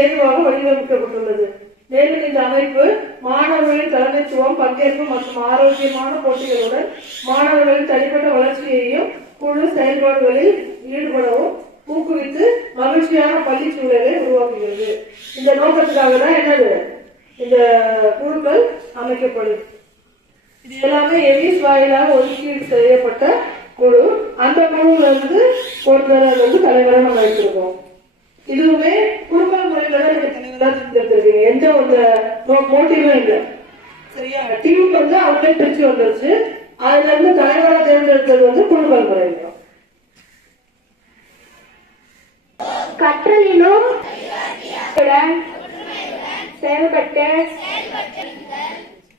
ஏதுவாக வடிவமைக்கப்பட்டுள்ளது. மேலும் இந்த அமைப்பு மாணவர்களின் தலைமைத்துவம் பங்கேற்பு மற்றும் ஆரோக்கியமான போட்டிகளுடன் மாணவர்களின் தனிப்பட்ட வளர்ச்சியையும் குழு செயல்பாடுகளில் ஈடுபடவும் ஊக்குவித்து மகிழ்ச்சியான பள்ளி சூழலை உருவாக்குகிறது. இந்த நோக்கத்துக்காக தான் என்னது? இந்த குழுக்கள் அமைக்கப்படும். இது எல்லாமே எவிஸ் வாயிலாக ஒதுக்கீடு செய்யப்பட்ட குழு. அந்த குழுவிலிருந்து ஒருத்தரை வந்து தலைவரை நம்ம வச்சிருக்கோம் இதுவுமே குடும்ப முறையில தான் நீங்க தேர்ந்தெடுத்திருக்கீங்க எந்த ஒரு மோட்டிவும் இல்லை. சரியா? டீம் வந்து அவங்களே பிரிச்சு வந்துருச்சு. அதுல இருந்து தலைவராக தேர்ந்தெடுத்தது வந்து குடும்ப முறையில கற்றலிலும் செயல்பட்டு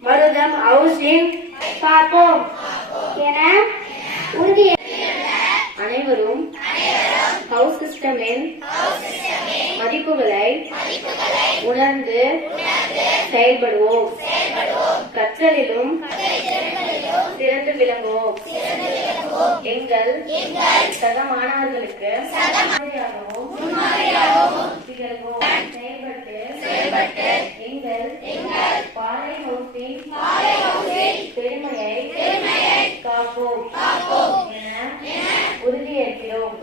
மருதம் ஹவுசிங் பார்ப்போம் என உறுதி ஹவுஸ் சிஸ்டமின் மதிப்புகளை உணர்ந்து செயல்படுவோம். கற்றலிலும் சிறந்து விளங்குவோம். எங்கள் சக மாணவர்களுக்கு செயல்பட்டு எங்கள் பாலை நோக்கி பெருமையை காப்போம். என உறுதியேற்கிறோம்